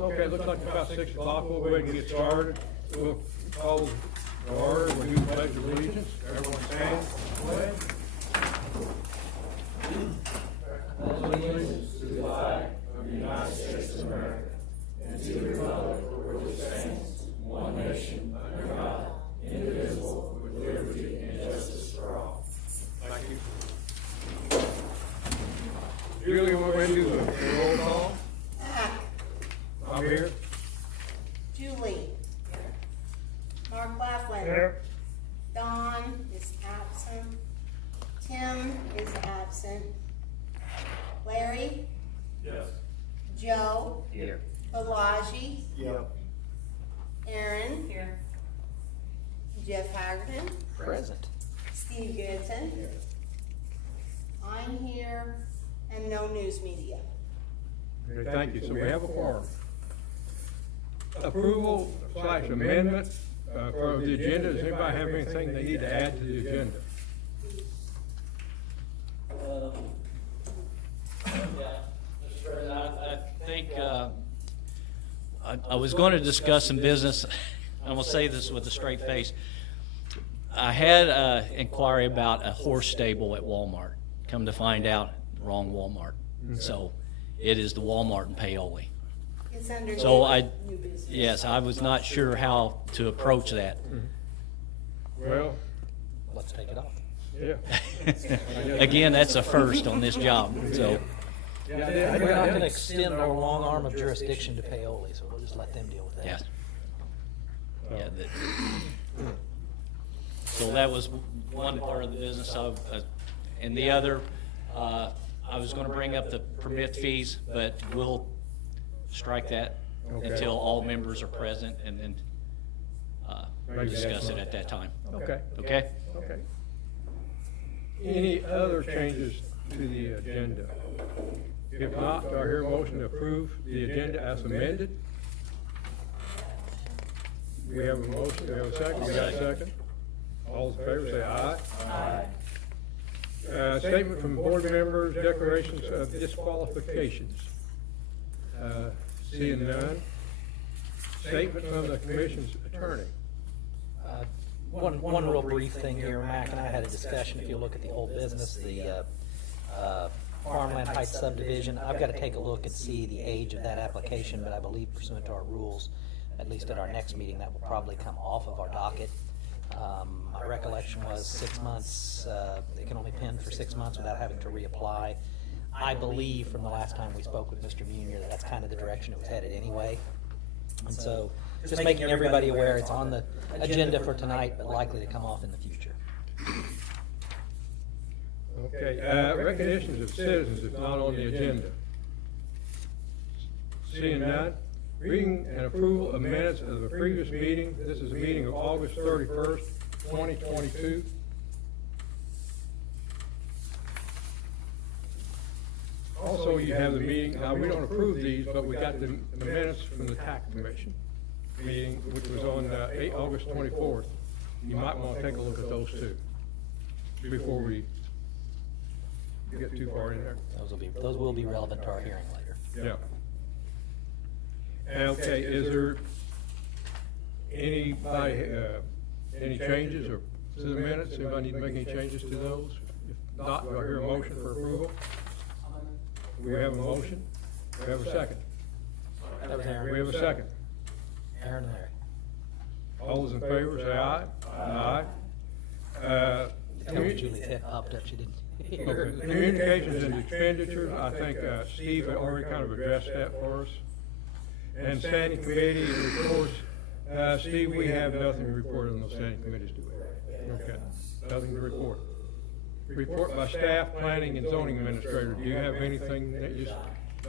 Okay, it looks like it's about 6 o'clock. We'll go ahead and get started. We'll call the order. We'll do the pledge of allegiance. Everyone stand. Pledge. Allegiance to the flag of the United States of America and to the republic for which it stands, one nation, under God, indivisible, with liberty and justice for all. Thank you. Julie, we're going to do the roll call. I'm here. Julie. Mark Laughlin. Here. Don is absent. Tim is absent. Larry. Yes. Joe. Here. Balaji. Yep. Aaron. Here. Jeff Haggerty. Present. Steve Goodson. I'm here, and no news media. Okay, thank you. So we have a quorum. Approval / amendment for the agenda. Does anybody have anything they need to add to the agenda? Yeah, Mr. President, I think I was going to discuss some business. I will say this with a straight face. I had an inquiry about a horse stable at Walmart. Come to find out, wrong Walmart. Okay. So it is the Walmart in Paoli. It's under So new business. yes, I was not sure how to approach that. Well, Let's take it off. yeah. Again, that's a first on this job, so. We're not going to extend our long arm of jurisdiction to Paoli, so we'll just let them deal with that. Yes. Yeah, so that was one part of the business of, and the other, I was gonna bring up the permit fees, but we'll strike that Okay. until all members are present and then, Maybe discuss next it month. at that time. Okay. Okay? Okay. Any other changes to the agenda? If not, do I hear a motion to approve the agenda as amended? We have a motion, we have a second, we got a second. All in favor, say aye. Aye. Statement from board members, declarations of disqualifications. Seeing none. Statement from the commission's attorney. One real brief thing here, Mac and I had a discussion, if you look at the old business, the Farmland Heights subdivision, I've got to take a look and see the age of that application, but I believe pursuant to our rules, at least at our next meeting, that will probably come off of our docket. My recollection was 6 months, they can only pen for 6 months without having to reapply. I believe from the last time we spoke with Mr. Munier that that's kind of the direction it was headed anyway. And so, just making everybody aware, it's on the agenda for tonight, but likely to come off in the future. Okay, recognitions of citizens is not on the agenda. Seeing none, reading and approval of minutes of the previous meeting. This is a meeting of August 31st, 2022. Also, you have the meeting, now we don't approve these, but we got the minutes from the tax commission meeting, which was on August 24th. You might want to take a look at those too, before we get too far in there. Those will be relevant to our hearing later. Yeah. Okay, is there anybody, any changes or to the minutes? Anybody need to make any changes to those? If not, do I hear a motion for approval? We have a motion. We have a second. That was Aaron. We have a second. Aaron and Larry. All those in favor, say aye. Aye. Tell me Julie's head popped up, she didn't hear. Okay. Communications and expenditures, I think Steve had already kind of addressed that for us. And standing committee reports, Steve, we have nothing to report on those standing committees, do we? Okay, nothing to report. Report by staff, planning, and zoning administrator. Do you have anything that you,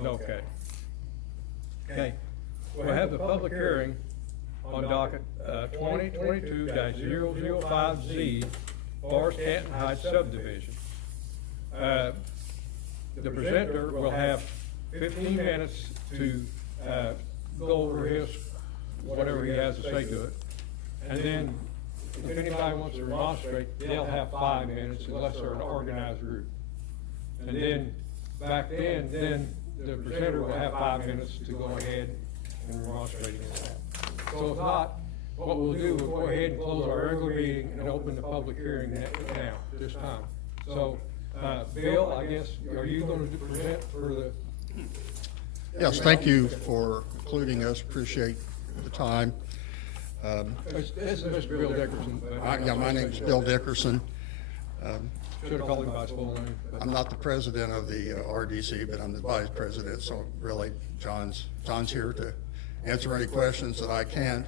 okay. Okay, we'll have the public hearing on docket 2022-005Z, Forest Canton Heights subdivision. The presenter will have 15 minutes to go over his, whatever he has to say to it. And then if anybody wants to remonstrate, they'll have 5 minutes unless they're an organized group. And then back then the presenter will have 5 minutes to go ahead and remonstrating with that. So if not, what we'll do, we'll go ahead and close our regular meeting and open the public hearing now, this time. So, Bill, I guess, are you going to present for the? Yes, thank you for including us. Appreciate the time. This is Mr. Bill Dickerson. Yeah, my name's Bill Dickerson. Should have called him by his full name. but- I'm not the president of the RDC, but I'm the vice president, so really John's here to answer any questions that I can.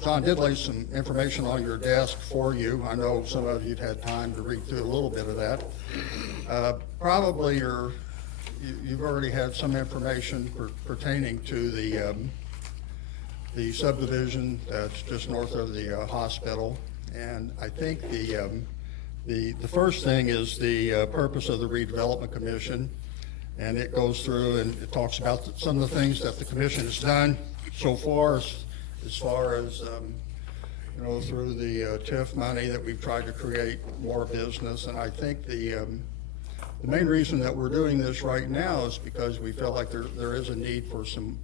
John did lay some information on your desk for you. I know some of you've had time to read through a little bit of that. Probably you've already had some information pertaining to the subdivision that's just north of the hospital. And I think the first thing is the purpose of the redevelopment commission. And it goes through and it talks about some of the things that the commission has done so far as far as, through the TIF money that we've tried to create more business. And I think the main reason that we're doing this right now is because we feel like there is a need for some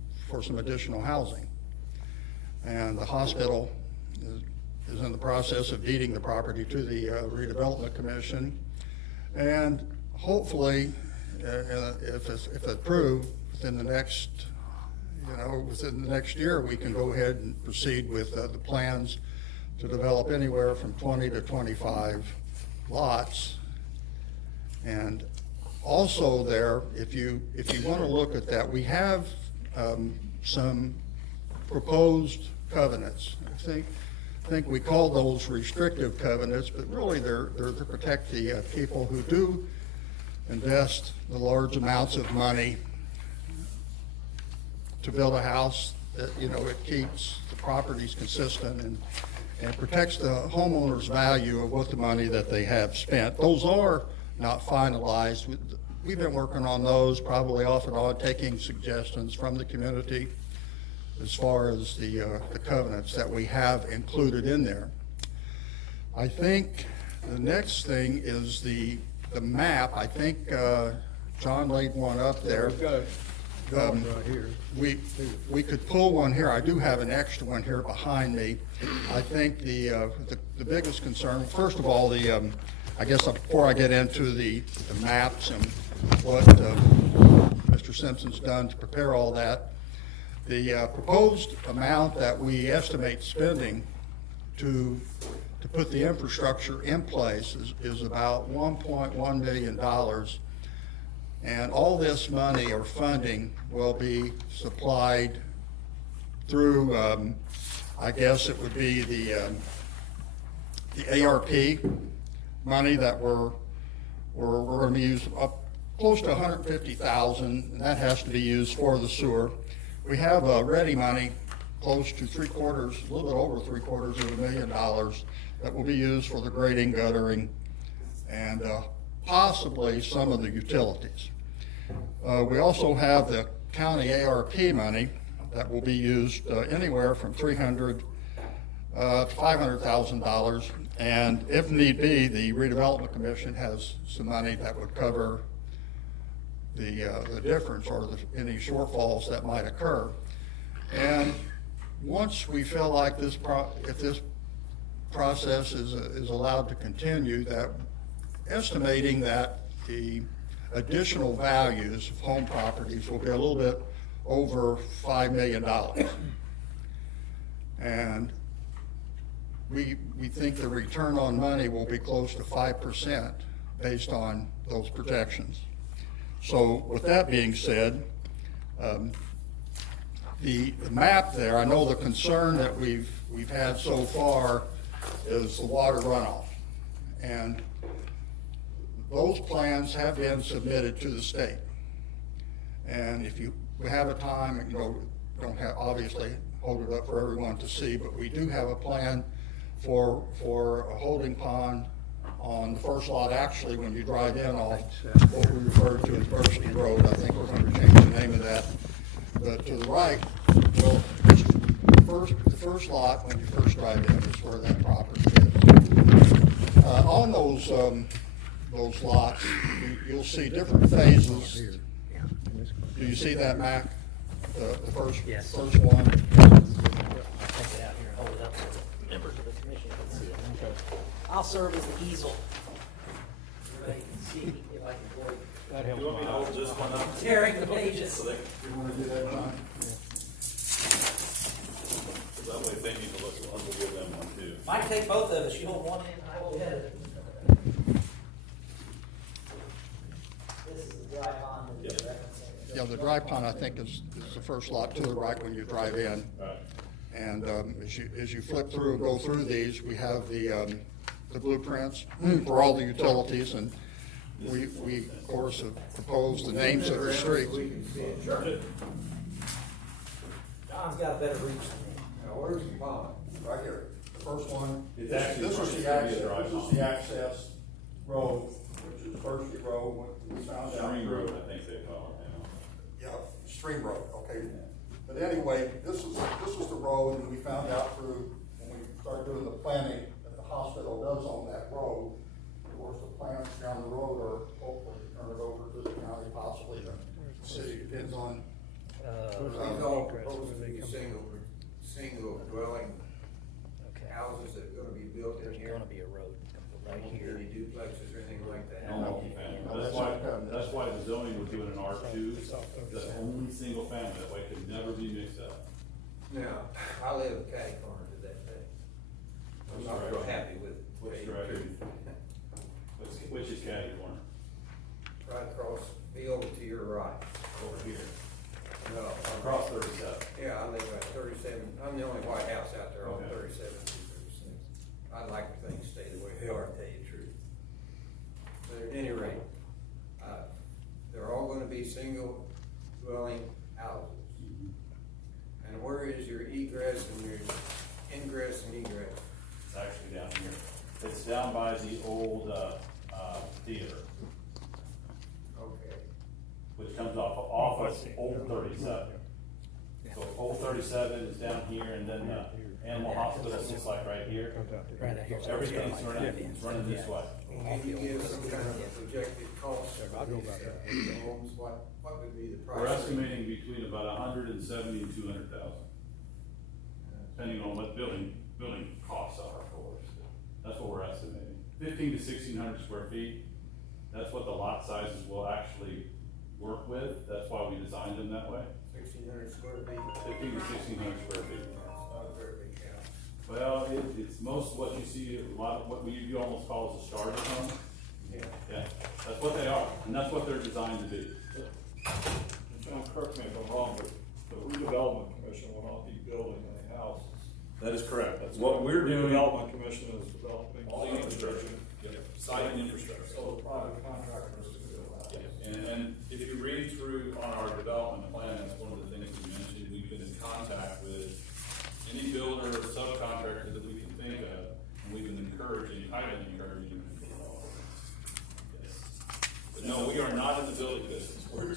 additional housing. And the hospital is in the process of deeding the property to the redevelopment commission. And hopefully, if it's approved within the next year, we can go ahead and proceed with the plans to develop anywhere from 20 to 25 lots. And also there, if you want to look at that, we have some proposed covenants. I think we call those restrictive covenants, but really they're to protect the people who do invest the large amounts of money to build a house that, it keeps the properties consistent and protects the homeowner's value of what the money that they have spent. Those are not finalized. We've been working on those probably off and on, taking suggestions from the community as far as the covenants that we have included in there. I think the next thing is the map. I think John laid one up there. We've got a drawing right here. We could pull one here. I do have an extra one here behind me. I think the biggest concern, first of all, I guess before I get into the maps and what Mr. Simpson's done to prepare all that, the proposed amount that we estimate spending to put the infrastructure in place is about $1.1 million. And all this money or funding will be supplied through, I guess it would be the ARP money that we're going to use up close to $150,000, and that has to be used for the sewer. We have ready money close to a little bit over $750,000 that will be used for the grading, guttering, and possibly some of the utilities. We also have the county ARP money that will be used anywhere from $300,000 to $500,000, and if need be, the redevelopment commission has some money that would cover the difference or any shortfalls that might occur. And once we feel like if this process is allowed to continue, that estimating that the additional values of home properties will be a little bit over $5 million. And we think the return on money will be close to 5% based on those projections. So with that being said, the map there, I know the concern that we've had so far is the water runoff. And those plans have been submitted to the state. And if we have a time, don't have, obviously hold it up for everyone to see, but we do have a plan for a holding pond on the first lot, actually, when you drive in off what we refer to as Bursty Road. I think we're going to change the name of that. But to the right, well, the first lot, when you first drive in, is where that property is. On those lots, you'll see different phases. Do you see that, Mac? the first, Yes. first one. I'll take it out here and hold it up so the members of the commission can see it. I'll serve as the easel. Everybody can see if I can avoid That helps. You want me to hold this one up? tearing the pages. You want to do that, John? That way if they need to look, we'll give them one too. Mike, take both of us. You hold one end, I hold the other. This is the dry pond. Yeah. Yeah, the dry pond, I think, is the first lot to the right when you drive in. Right. And as you flip through and go through these, we have the blueprints for all the utilities, and we of course have proposed the names of the streets. John's got a better reach than me. Now, where's the pond? Right here. The first one. It's actually This was it's the gonna be a access, dry this was pond. the access road, which is the first road, what we found out. Stream Road, I think they call it now. Yeah, Stream Road, okay. But anyway, this was the road, and we found out through, when we started doing the planning, that the hospital does own that road. Of course, the plans down the road are hopefully to turn it over to the county, possibly the city, depends on. These all proposed to be single dwelling Okay. houses that are gonna be built in There's here. gonna be a road right Any here. duplexes or anything like that? No multifamily. That's why the zoning would do it in R2, that's only single family, that way it could never be mixed up. Now, I live catty corner to that thing. I'm not real happy with. Which direction? Which is catty corner? Right across field to your right. Over here, No, across 37. yeah, I live at 37, I'm the only white house out there on Okay. 37 through 36. I'd like for things to stay the way they are, to tell you the truth. But at any rate, they're all gonna be single dwelling houses. And where is your egress and your ingress and egress? It's actually down here. It's down by the old, theater, Okay. which comes off of Old 37. So Old 37 is down here, and then the animal hospital sits like right here. Right out here. Everything's running this way. Can you give some kind of projected cost for these homes? What would be the price? We're estimating between about 170 and 200,000, depending on what building costs are for us. That's what we're estimating. 15 to 1,600 square feet. That's what the lot sizes will actually work with. That's why we designed them that way. 1,600 square feet. 15 to 1,600 square feet. That's not a very big house. Well, it's most of what you see, a lot of what you almost call as a starter home. Yeah. Yeah, that's what they are, and that's what they're designed to be. John, correct me if I'm wrong, but the redevelopment commission will not be building any houses. That is correct. That's What we're The doing, redevelopment commission is developing. all the infrastructure, site and infrastructure. So the private contractors can build houses. And if you read through on our development plan, that's one of the things we mentioned, we've been in contact with any builder or subcontractor that we can think of, and we've been highly encouraging them to develop. Yes. But no, we are not in the building business, we're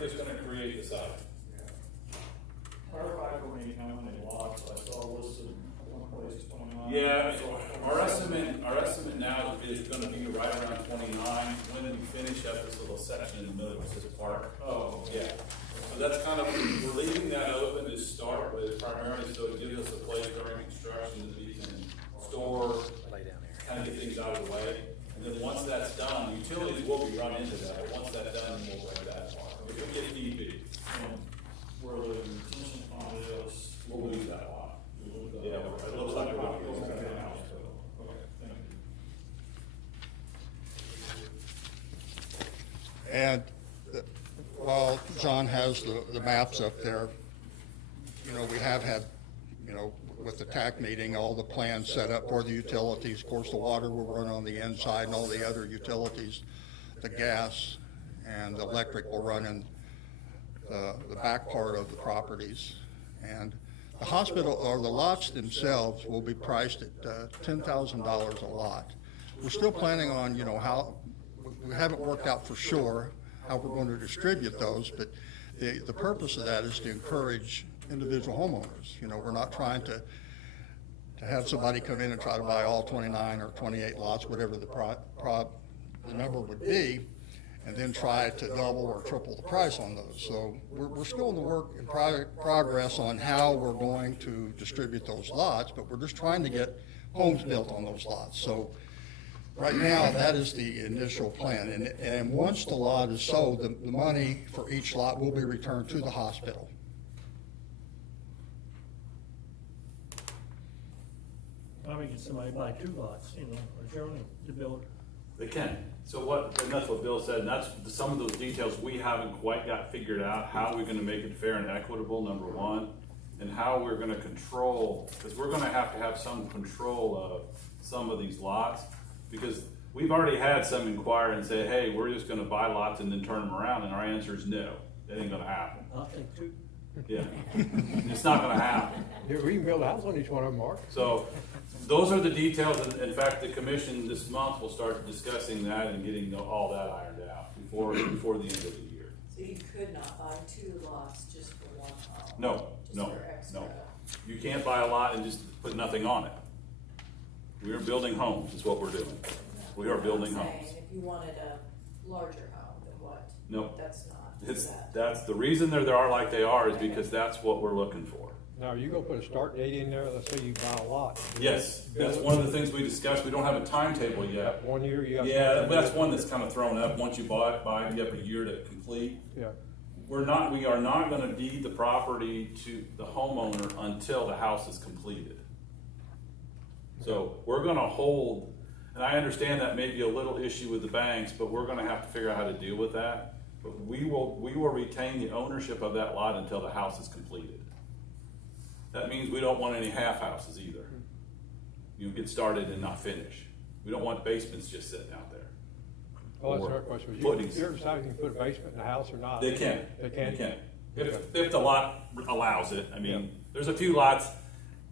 just gonna create the site. Clarify for me how many lots I saw listed, one place 29. Yeah, our estimate now is gonna be right around 29, when we finish up this little section in the middle, which is park. Oh, Yeah, so that's kind of, we're leaving that open to start with primarily, so it gives us a place during construction that we can store, Lay down there. kind of get things out of the way. And then once that's done, utilities will be run into that, but once that's done, we'll break that apart. If we get DP, And where the retention pond is. we'll lose that lot. we lose that. Yeah, it looks like we're gonna lose that. Okay, thank you. And while John has the maps up there, we have had, with the TAC meeting, all the plans set up for the utilities. Of course, the water will run on the inside and all the other utilities, the gas and the electric will run in the back part of the properties. And the hospital, or the lots themselves, will be priced at $10,000 a lot. We're still planning on, how, we haven't worked out for sure how we're going to distribute those, but the purpose of that is to encourage individual homeowners. We're not trying to have somebody come in and try to buy all 29 or 28 lots, whatever the number would be. and then try to double or triple the price on those. So we're still in the work in progress on how we're going to distribute those lots, but we're just trying to get homes built on those lots. So right now, that is the initial plan, and once the lot is sold, the money for each lot will be returned to the hospital. Why don't we get somebody to buy 2 lots, you know, or Jeremy, the builder? They can. So what, and that's what Bill said, and that's some of those details we haven't quite got figured out, how we're gonna make it fair and equitable, number one, and how we're gonna control, because we're gonna have some control of some of these lots, because we've already had some inquire and say, hey, we're just gonna buy lots and then turn them around, and our answer is no, that ain't gonna happen. I'll take 2. Yeah, it's not gonna happen. Yeah, we can build a house on each one of them, Mark. So, those are the details, and in fact, the commission this month will start discussing that and getting all that ironed out before the end of the year. So you could not buy 2 lots just for 1 home? No, Just no, for extra? no. You can't buy a lot and just put nothing on it. We are building homes, is what we're doing. We are building I'm homes. saying, if you wanted a larger home, then what? Nope. That's not. That's the reason there are like they are is because that's what we're looking for. Now, are you gonna put a start date in there? Let's say you buy a lot. Yes, that's one of the things we discussed. We don't have a timetable yet. 1 year, you got. Yeah, that's one that's kind of thrown up. Once you buy it, you have a year to complete. Yeah, We are not gonna deed the property to the homeowner until the house is completed. So we're gonna hold, and I understand that may be a little issue with the banks, but we're gonna have to figure out how to deal with that. But we will retain the ownership of that lot until the house is completed. That means we don't want any half houses either. You get started and not finish. We don't want basements just sitting out there. well, that's Or our question. footings. You're deciding to put a basement in the house or not? They can. They can? They can. If the lot allows it. I mean, Yeah. there's a few lots,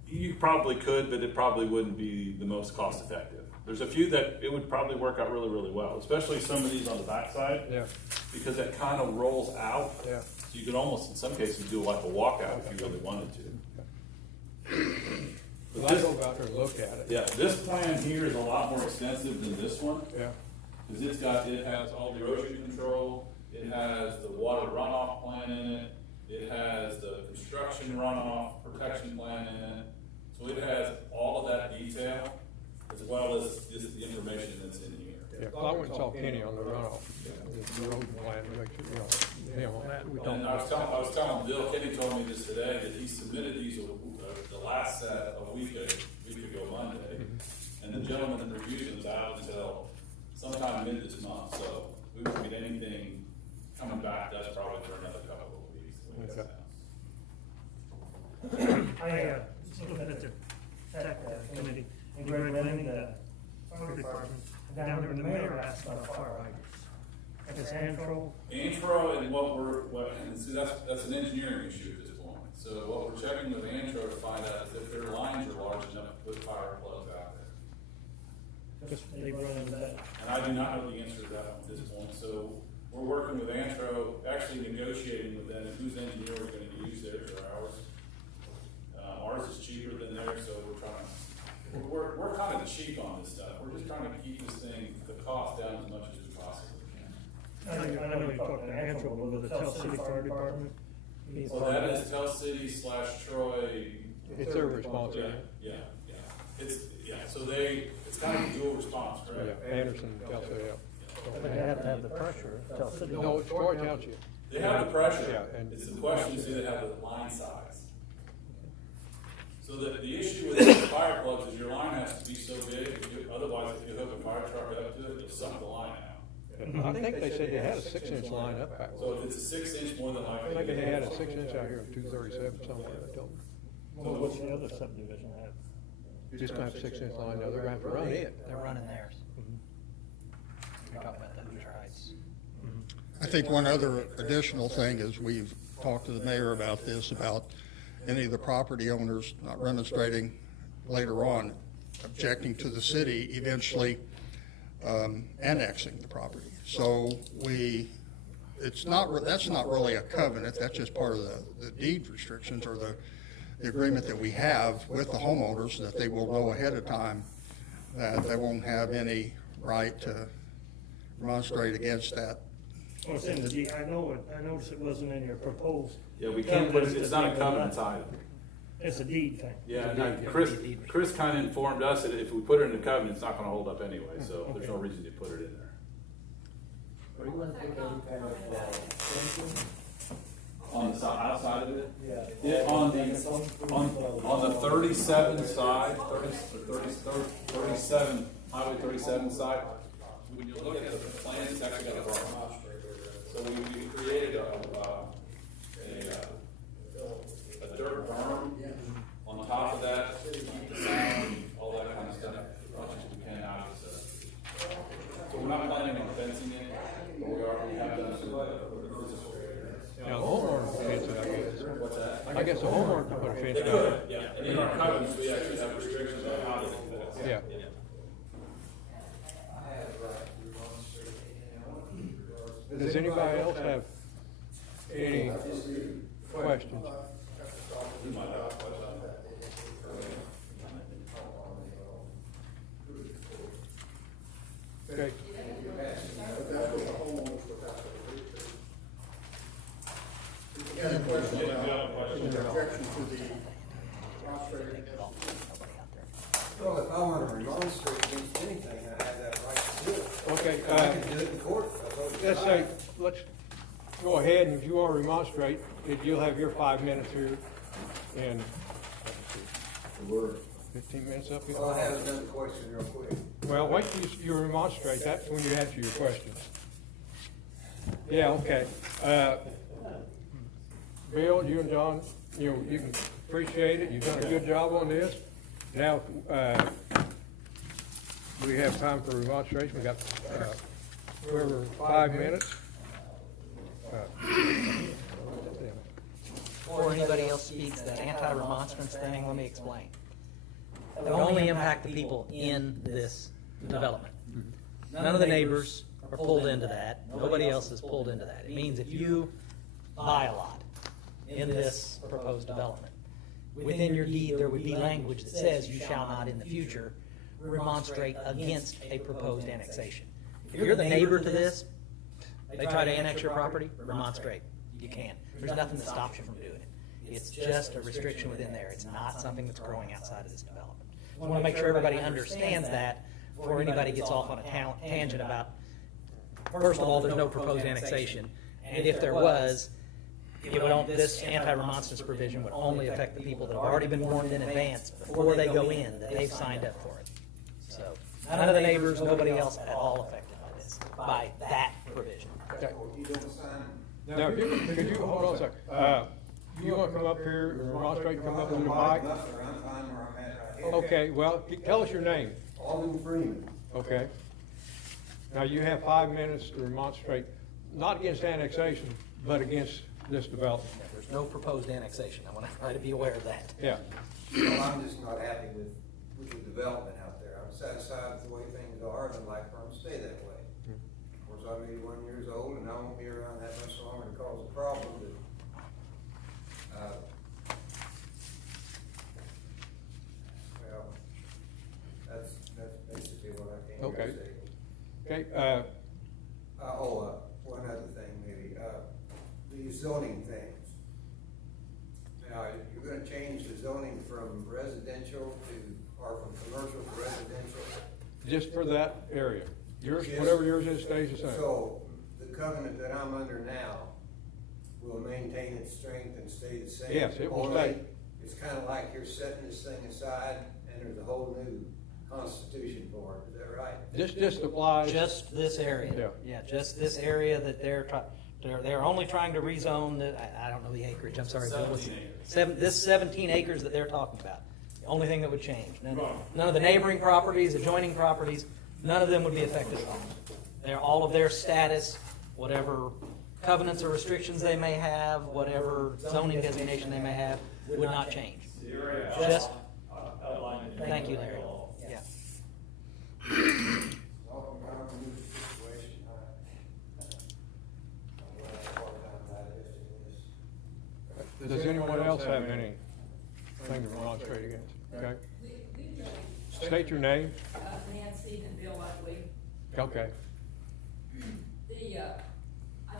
you probably could, but it probably wouldn't be the most cost effective. There's a few that it would probably work out really, really well, especially some of these on the backside. Yeah, Because it kind of rolls out. yeah. So you could almost, in some cases, do like a walkout if you really wanted to. But I go out there and look at it. Yeah, this plan here is a lot more extensive than this one. Yeah, Because it has all the erosion control, it has the water runoff plan in it, it has the construction runoff protection plan in it. So it has all of that detail, as well as just the information that's in here. yeah. Well, I went and saw Kenny on the runoff, the road plan, to make sure, him on that. We talked And I was about telling Bill, Kenny told me this today, that he submitted these, the last set a week ago Monday. And the gentleman that reviewed them's out until sometime mid this month, so we won't get anything coming back to us probably for another couple of weeks. the way it Okay. sounds. I, was looking at the tech committee, and Greg Lennon, the fire department, down there in the mayor asked about fire hydrants. Like this Antro, Antro and and see, that's an engineering issue at this point. So what we're checking with Antro to find out is if their lines are large enough to put fire plugs out there. just they run into that. And I do not know the answer to that at this point, so we're working with Antro, actually negotiating with them, whose engineer we're gonna use, theirs or ours. Ours is cheaper than theirs, so we're kind of cheap on this stuff, we're just trying to keep this thing, the cost down as much as we possibly can. I know we talked to Antro, but with the Tell City Fire Department. he's Well, that is Tell City / Troy. It's their responsibility. Yeah. So it's kind of a dual response, correct? Yeah, Anderson, Chelsea, yeah. They have to have the pressure, Tell City. No, it's Troy Township. They have the pressure, Yeah, and- it's the question is, do they have the line size? So the issue with the fire plugs is your line has to be so big, otherwise if you hook a fire truck up to it, you'll suck the line out. I think they said they had a 6-inch line up back. So if it's a 6 inch, more than I likely. think they had a 6-inch out here, 237 somewhere, I told them. Well, what's the other subdivision have? Just gonna have 6-inch line, now they're gonna have to run it. They're running theirs. You're talking about the Hoosier Heights. I think one other additional thing is we've talked to the mayor about this, about any of the property owners not remonstrating later on, objecting to the city eventually annexing the property. So that's not really a covenant, that's just part of the deed restrictions or the agreement that we have with the homeowners, that they will know ahead of time that they won't have any right to remonstrate against that Oh, it's in the deed, I know it, I noticed it wasn't in your proposed. Yeah, we can't, but covenant, it's not a deed, covenant item. It's a deed thing. Yeah, and Chris kind of informed us that if we put it in the covenant, it's not gonna hold up anyway, so there's no reason to put it in there. On the side, outside of it? Yeah, on the 37 side, 37, Highway 37 side, when you look at the plan, it's actually got a broad. So we created a dirt berm on top of that, to keep the sound, all that kind of stuff, as much as we can out of it. So we're not planning on fencing it, but we have done some of the Now, the homeowner can fence it, I guess. What's that? I guess the homeowner can put a fence They down. could, yeah, and in our covenants, we actually have restrictions on how they can fence. Yeah. Does anybody else have any questions? You might have a question. Okay. Any question about objection to the prostrate? Well, if I want to remonstrate against anything, I have that right to do it. Okay, I can do it in court. let's say, let's go ahead, and if you want to remonstrate, you'll have your 5 minutes here, and 15 minutes up here. Well, I have another question real quick. Well, wait till you remonstrate, that's when you answer your questions. Yeah, okay. Bill, you and John, you can appreciate it, you've done a good job on this. Now, we have time for remonstration, we got, whoever, 5 minutes. Before anybody else speaks, that anti-remonstrance thing, let me explain. It would only impact the people in this development. None of the neighbors are pulled into that. Nobody else is pulled into that. It means if you buy a lot in this proposed development, within your deed, there would be language that says you shall not in the future remonstrate against a proposed annexation. If you're the neighbor to this, they try to annex your property, remonstrate. You can. There's nothing that stops you from doing it. It's just a restriction within there. It's not something that's growing outside of this development. I want to make sure everybody understands that before anybody gets off on a tangent about, first of all, there's no proposed annexation. And if there was, it would, this anti-remonstrance provision would only affect the people that have already been warned in advance before they go in, that they've signed up for it. So none of the neighbors, nobody else at all affected by this, by that provision. Okay. You don't sign. Now, could you, hold on a second, you want to come up here, remonstrate, come up to the mic? I'm fine where I'm at right here. Okay, well, tell us your name. Alden Freeman. Okay. Now, you have 5 minutes to remonstrate, not against annexation, but against this development. There's no proposed annexation. I want to try to be aware of that. Yeah. Well, I'm just not happy with the development out there. I'm satisfied with the way things are, and I'd like for them to stay that way. Of course, I'm 81 years old, and I won't be around that much longer to cause a problem, but, well, that's basically what I came here to say. Okay, One other thing, maybe, the zoning things. Now, you're gonna change the zoning from residential or from commercial to residential? just for that area. Yours, whatever yours is, stays the same. So, the covenant that I'm under now will maintain its strength and stay the same? Yes, it will Only stay. It's kinda like you're setting this thing aside, and there's a whole new constitution for it, is that right? Just applies. Just this area. Yeah, just this area that they're only trying to rezone, I don't know the acreage, I'm sorry. Bill, what's it? 17 acres that they're talking about. The only thing that would change. None of the neighboring properties, adjoining properties, none of them would be affected at all. All of their status, whatever covenants or restrictions they may have, whatever zoning designation they may have, would not change. Just, thank you, Larry. Yeah. Welcome, I'm in this situation. I'm glad I brought down that issue. Does anyone else have anything to remonstrate against? Okay. State your name. Nancy and Bill Utley. Okay. I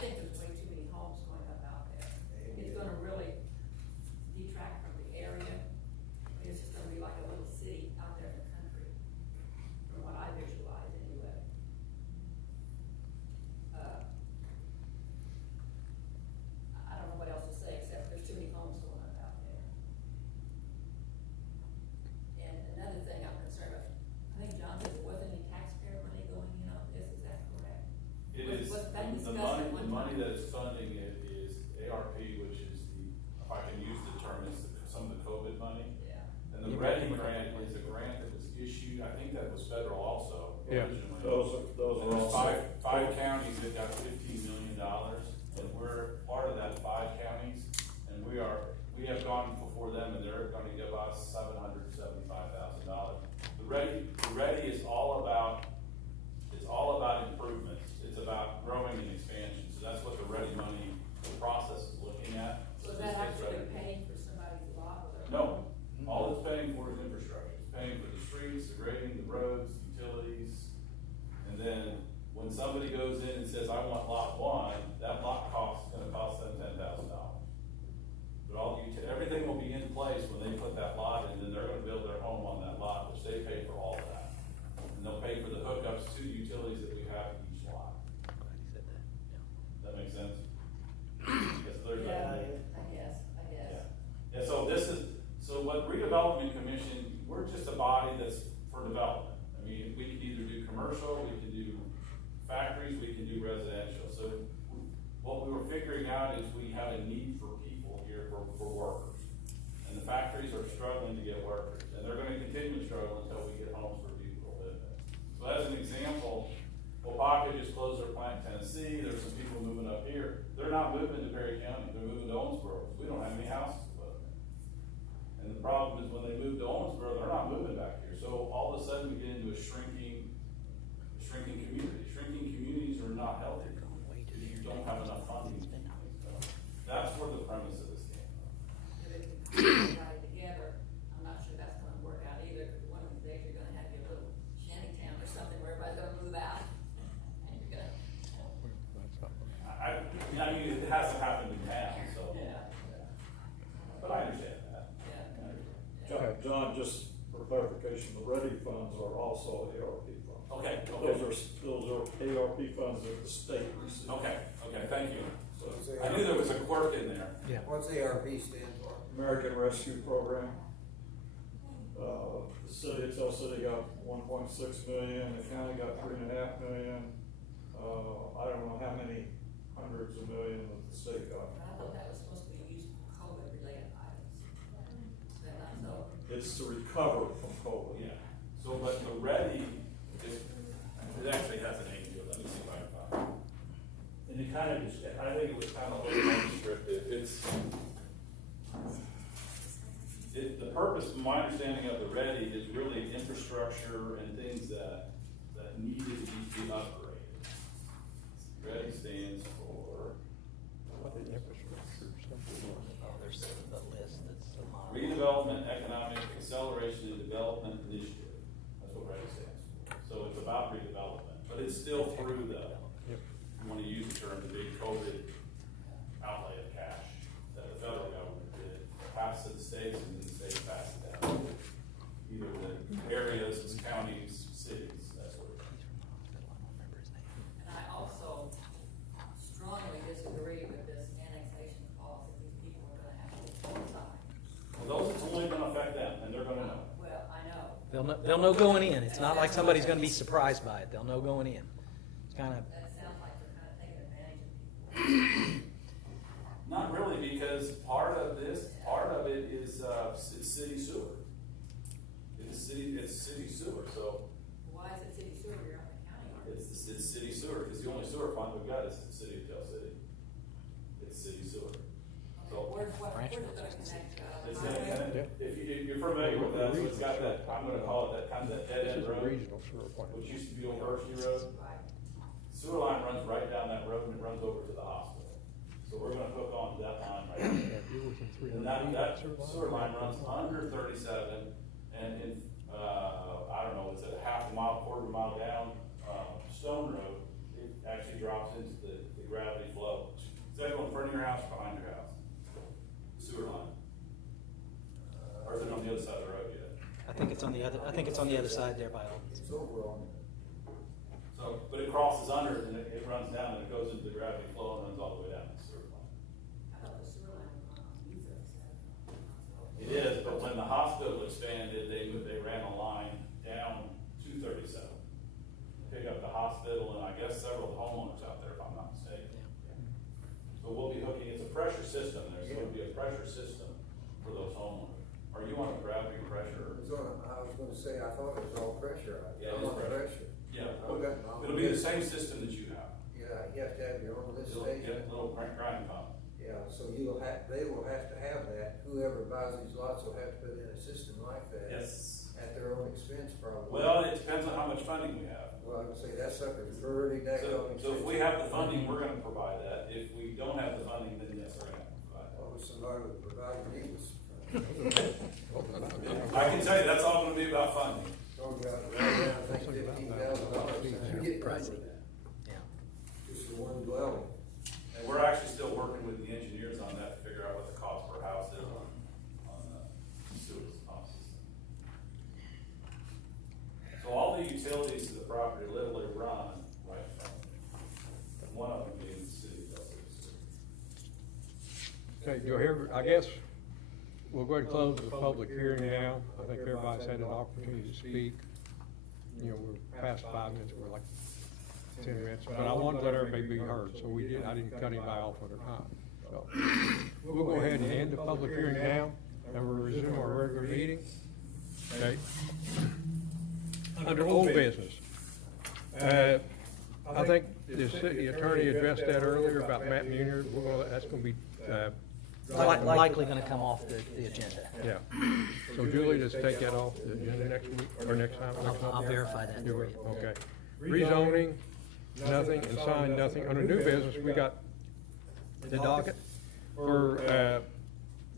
federal also. Yeah. originally. Those And are there's also. five counties that got $15 million, and we're part of that 5 counties, and we have gone before them, and they're gonna give us $775,000. The Ready is all about improvements, it's about growing and expansion, so that's what the Ready money, the process is looking at. So is that actually paying for somebody's lot or? No, all it's paying for is infrastructure, it's paying for the streets, the grading, the roads, utilities. And then when somebody goes in and says, I want lot 1, that lot cost is gonna cost them $10,000. But everything will be in place when they put that lot in, then they're gonna build their home on that lot, which they pay for all of that. And they'll pay for the hookups to the utilities that we have in each lot. Glad he said that, yeah. Does that make sense? Yes, there's Yeah, that. I guess. Yeah, so what redevelopment commission, we're just a body that's for development. I mean, we can either do commercial, we can do factories, we can do residential. So what we were figuring out is we have a need for people here for workers. And the factories are struggling to get workers, and they're gonna continue to struggle until we get homes for people to live in. So as an example, Waupaca just closed their plant in Tennessee, there's some people moving up here. They're not moving to Perry County, they're moving to Owensboro, because we don't have any houses to put them in. And the problem is when they move to Owensboro, they're not moving back here. So all of a sudden we get into a shrinking community. Shrinking communities are not healthy. You don't have enough funding. That's where the premise of this came from. If it can put everybody together, I'm not sure that's gonna work out either, because one of these days you're gonna have your little shanty town or something where everybody's gonna move out. And you're gonna, I mean, it hasn't happened in town, so. yeah, But I understand that. yeah. John, just for clarification, the ready funds are also ARP funds. Okay, Those are ARP funds that the state receives. okay, thank you. So, I knew there was a quirk in there. Yeah. What's ARP stand for? American Rescue Program. The city, Tell City got 1.6 million, the county got 3.5 million. I don't know how many hundreds of millions that the state got. But I thought that was supposed to be used for COVID-related items. Then I thought, It's to recover from COVID. Yeah, so, but the Ready, it actually has a name to it, let me see if I can find it. And it kind of just, I think it was kind of descriptive, the purpose, from my understanding of the Ready, is really infrastructure and things that needed to be upgraded. Ready stands for Oh, there's the list that's a lot. Redevelopment Economic Acceleration and Development Initiative. That's what Ready stands for. So it's about redevelopment, but it's still through you want to use the term, the big COVID outlay of cash that the federal government did, pass to the states, and then the states pass it down. Either the areas, counties, cities, that's what it is. and I also strongly disagree with this annexation clause that these people are gonna have to sign. Well, those, it's only gonna affect them, and they're gonna know. Well, I know. They'll know going in. It's not like somebody's gonna be surprised by it. They'll know going in. It's kind of, That sounds like they're kind of taking advantage of people. Not really, because part of it is, it's city sewer. It's city sewer, so Why is it city sewer, you're not the county? it's city sewer, because the only sewer fund we've got is the city of Tell City. It's city sewer. Okay, where's it gonna connect to? It's gonna, if you're familiar with that, so it's got that, I'm gonna call it that kind of that dead This end is a road, regional sewer plant. which used to be Old Hershey Road. Right. Sewer line runs right down that road and it runs over to the hospital. So we're gonna hook on to that line right there. And that sewer line runs under 37 and in, I don't know, it's a half a mile, quarter of a mile down, Stone Road, it actually drops into the gravity flow. Is that going in front of your house, behind your house? Sewer line? Or is it on the other side of the road yet? I think it's on the other side there by all. It's over on. So, but it crosses under and it runs down and it goes into the gravity flow and runs all the way down to the sewer line. I thought the sewer line was on U-37. It is, but when the hospital expanded, they ran a line down to 37. Pick up the hospital and I guess several of the homeowners out there, if I'm not mistaken. So we'll be hooking, it's a pressure system, there's going to be a pressure system for those homeowners. Are you on a gravity pressure? It's gonna say, I thought it was all pressurized. Yeah, I'm it's on pressurized. pressure. Yeah, I've got my own it'll be the list. same system that you have. Yeah, you have to have your own lift Little, station. yeah, little grind pump. Yeah, so they will have to have that, whoever buys these lots will have to put in a system like that. Yes. At their own expense probably. Well, it depends on how much funding we have. Well, I would say that sucker's pretty So, daggone so if expensive. we have the funding, we're gonna provide that. If we don't have the funding, then yes, we're gonna provide that. What was somebody would provide needs? I can tell you, that's all gonna be about funding. Talking about right now, I think $15,000 to get price of that. Yeah. Just for one dwelling. And we're actually still working with the engineers on that to figure out what the cost per house is on sewer pump system. So all the utilities to the property literally run right from it. One of them being the city of Del City. Okay, do I hear, I guess we'll go ahead and close the public hearing now. I think everybody's had an opportunity to speak. You know, we're past 5 minutes, we're like 10 minutes, but I wanted to let everybody be heard, so I didn't cut anybody off on their time. So, we'll go ahead and end the public hearing now, and we'll resume our regular meeting. Okay? Under old business. I think the city attorney addressed that earlier about Matt Munier. That's gonna be, Likely gonna come off the agenda. yeah. So Julie, just take that off the agenda next week, or next time? I'll verify that Do for it, you. okay. Rezoning, nothing, and sign, nothing. Under new business, we got the docket for,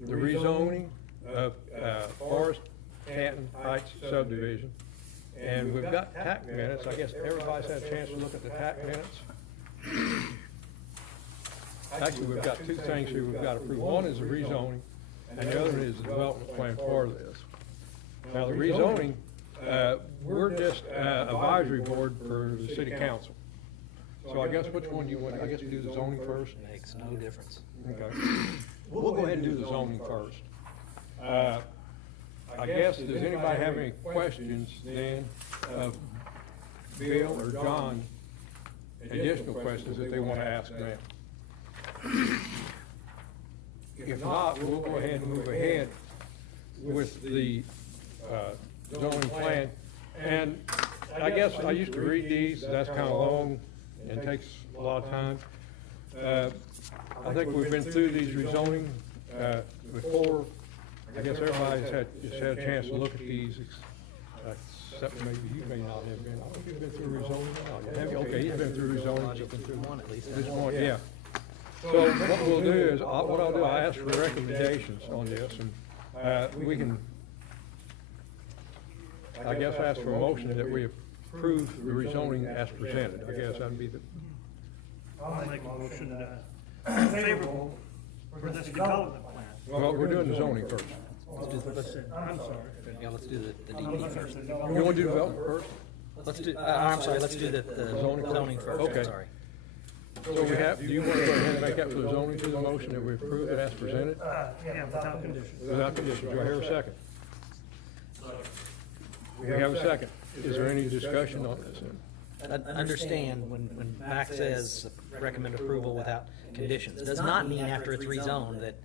the rezoning of, Forest Canton Heights subdivision. And we've got TAC minutes. I guess everybody's had a chance to look at the TAC minutes. Actually, we've got two things here we've got to approve. One is the rezoning, and the other one is the development plan for this. Now, the rezoning, we're just advisory board for the city council. So I guess which one do you want, I guess do the zoning first? Makes no difference. Okay. We'll go ahead and do the zoning first. I guess, does anybody have any questions then of Bill or John, additional questions that they want to ask them? If not, we'll go ahead and move ahead with the zoning plan. And I guess I used to read these, that's kind of long and takes a lot of time. I think we've been through these rezoning before. I guess everybody's just had a chance to look at these, except maybe you may not have been. I think you've been through rezoning. Have you? Okay, he's been through rezoning. You've been through One at least. this one, yeah. So what we'll do is, I'll ask for recommendations on this, and we can, I guess, ask for a motion that we approve the rezoning as presented. I guess that'd be the, I'll make a motion, favorable for this development plan. well, we're doing the zoning first. I'm sorry. Yeah, let's do the DD first. You want to do development first? Let's do, I'm sorry, let's do the zoning first, Okay. I'm sorry. So we have, do you want to go ahead and make that for the zoning to the motion that we approve it as presented? Yeah, without conditions. Without conditions, do I hear a second? We have a second. Is there any discussion on this? Understand, when Mac says recommend approval without conditions, does not mean after it's rezoned that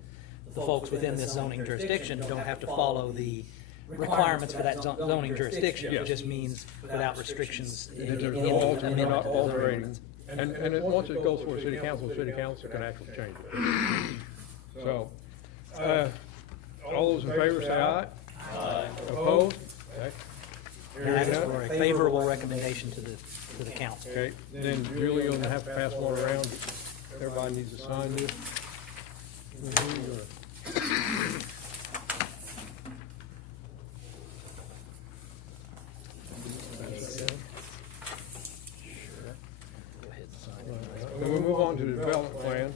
the folks within this zoning jurisdiction don't have to follow the requirements for that zoning jurisdiction. It just means without restrictions in That there's the no altering, amendment not of the zoning altering. ordinance. And once it goes for city council can actually change it. So, all those in favor say aye. Aye. Opposed? Okay. And that is for a favorable recommendation to the council. Okay, then Julie, you'll have to pass one around. Everybody needs to sign this. Go ahead and sign it. Then we'll move on to the development plan.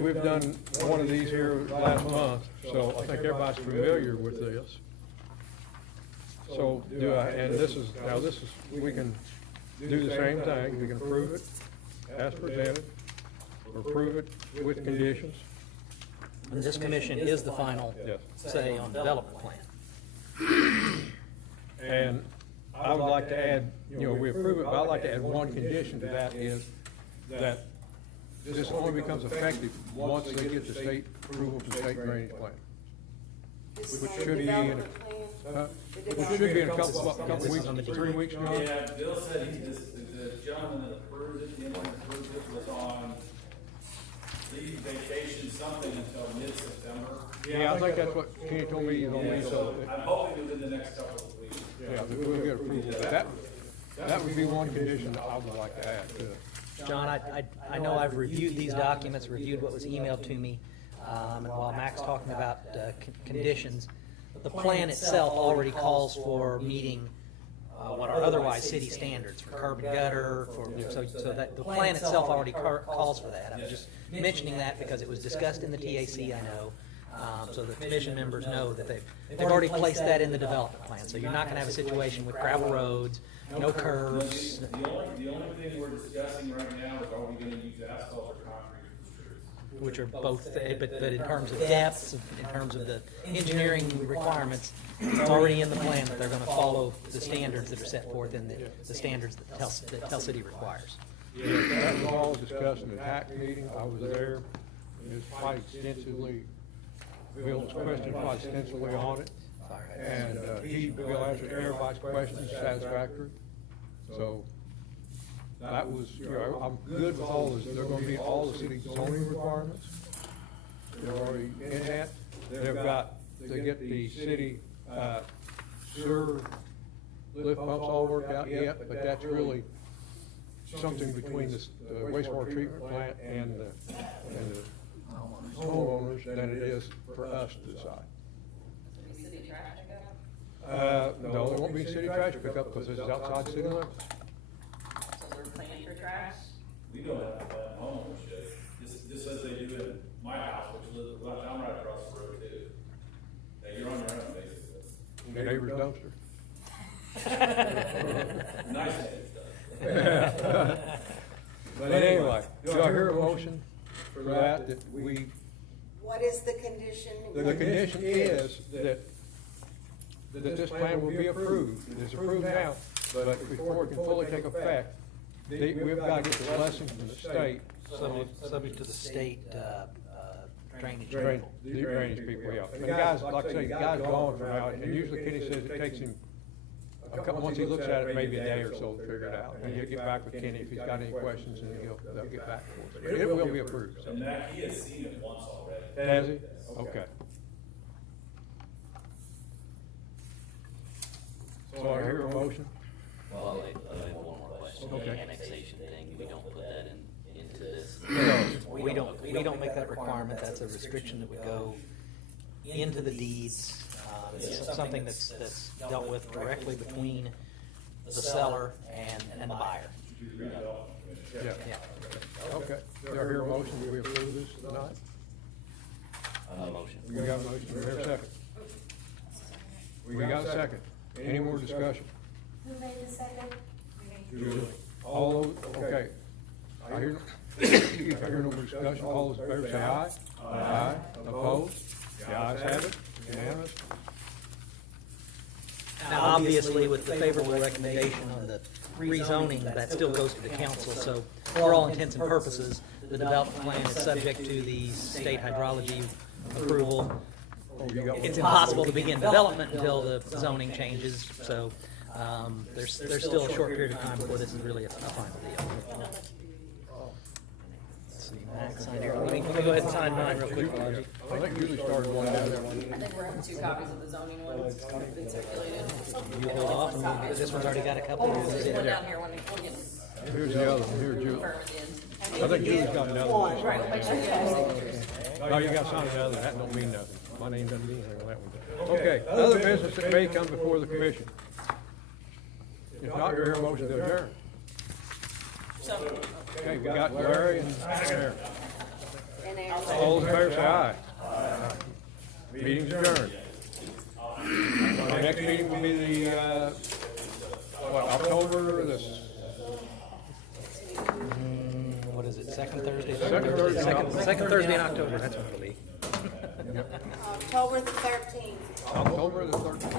We've done one of these here last month, so I think everybody's familiar with this. So and this is, we can do the same thing. We can approve it as presented, or approve it with conditions. And this commission is the final Yes. say on development plan. And I would like to add, we approve it, but I'd like to add one condition to that is that this only becomes effective once they get the state approval to state drainage plan. This Which is the should be in development a- plan. Which should be in a couple weeks, 3 weeks, John? Yeah, Bill said the gentleman that approved it, the one that approved it was on leave vacation something until mid-September. Yeah, I think that's what Kenny told me he's on leave, so, I'm hoping within the next couple of weeks. yeah, that we'll get approval. But that would be one condition that I would like to add to it. John, I know I've reviewed these documents, reviewed what was emailed to me, and while Mac's talking about conditions, the plan itself already calls for meeting what are otherwise city standards for curb and gutter, so that the plan itself already calls for that. I'm just mentioning that because it was discussed in the TAC, I know, so the commission members know that they've already placed that in the development plan. So you're not gonna have a situation with gravel roads, no curbs. The only thing we're discussing right now is are we gonna use asphalt or concrete for the streets? Which are both, but in terms of depths, in terms of the engineering requirements, it's already in the plan that they're gonna follow the standards that are set forth in the standards that Tell City requires. Yeah, that was all discussed in the TAC meeting. I was there. It was quite extensively, Bill was questioned quite extensively on it. And Bill answered everybody's questions satisfactory. So that was, I'm good with all this. They're gonna meet all the city zoning requirements. They're already in that. They get the city sewer lift pumps all worked out yet, but that's really something between the wastewater treatment plant and the homeowners than it is for us to decide. City trash pickup? No, there won't be city trash pickup because it's outside city limits. So we're paying for trash? We don't have that homeowner shit. This says they do it at my house, which lives, I'm right across the road too. Now, you're on your own, basically. The neighbor's dumpster. Nice neighbors, But anyway, do I hear a motion for that we, What is the condition? the condition is that this plan will be approved. It's approved now, but before it can fully take effect, we've got to get the blessing from the state. Subject to the state drainage. The drainage people, yeah. And the guys, like I say, the guy's gone from out, and usually Kenny says it takes him once he looks at it, maybe a day or so to figure it out. And he'll get back with Kenny if he's got any questions, and they'll get back to us. But it will be approved, so. And that, he has seen it once already. Has he? Okay. So I hear a motion? Well, I have one more question. Okay. The annexation thing, we don't put that into this. We don't make that requirement, that's a restriction that would go into the deeds. It's something that's dealt with directly between the seller and the buyer. Yeah. Yeah. Okay. Do I hear a motion? Do we approve this tonight? Motion. We got a motion. Do we hear a second? We got a second. Any more discussion? Who made the second? Julie. All those, okay. I hear, I hear no more discussion. All those in favor say aye. Aye. Opposed? The ayes have it. Unanimous. Now, obviously, with the favorable recommendation on the rezoning, that still goes to the council, so for all intents and purposes, the development plan is subject to the state hydrology approval. It's impossible to begin development until the zoning changes, so there's still a short period of time before this is really a final deal. Let's see, Max signed here. Let me go ahead and sign mine real quick, Margie. I think Julie started one down there. I think we're having 2 copies of the zoning one that's been circulated. You hold off, and this one's already got a couple of these in One it. down here, we'll get Here's the other one. Here, Julie. confirmed at the end. I think Julie's got another one. Right, we'll make sure you guys. Oh, you got signed another. That don't mean nothing. My name doesn't mean anything on that one. Okay, other business that may come before the commission. If not, do I hear a motion to adjourn? Okay, we got Larry and Aaron. And Aaron. All those in favor say aye. Meeting's adjourned. Our next meeting will be the, October the What is it, second Thursday? Second Thursday. Second Thursday in October, that's what it'll be. October the 13th. October the 13th.